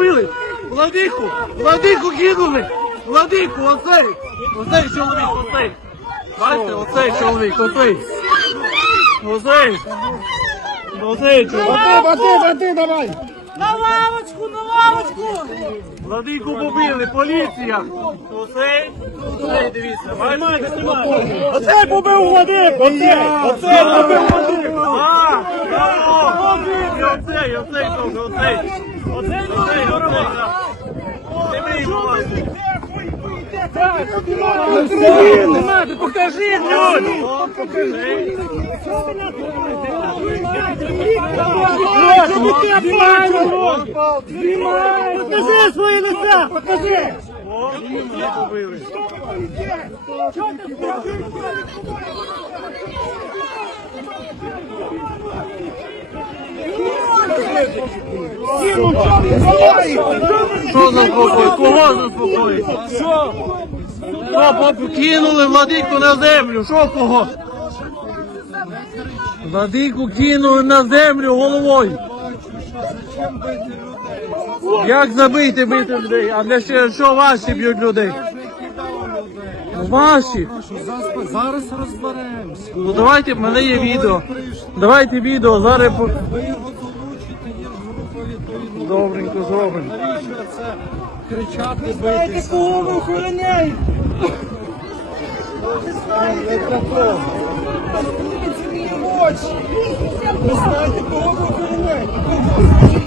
побили! Владику! Владику кинули! Владику, оцей! Оцей чоловік, оцей! Бачите, оцей чоловік, оцей! Оцей! Оцей чоловік! Води, води, давай! На лавочку, на лавочку! Владику побили, поліція! Оцей! Оцей, дивіться, бачите? Оцей побив води! Оцей! Оцей побив води! Оцей, оцей, трохи, оцей! Оцей, оцей, оцей! Мій. Покажи, люди! Покажи. Покажи свої лиця! Покажи! О, не побили. Що заспокоїть? Кого заспокоїть? Що? Що, кинули владику на землю? Що кого? Владику кинули на землю головою. Як забити бити людей? А для що, що ваші б'ють людей? Ваші? Зараз розберемося. Ну давайте, в мене є відео. Давайте відео, зараз відповідно. Добренько зробимо. Це кричати, бити. Кого ви охороняєте? Ви знаєте, кого ви охороняєте? Кого?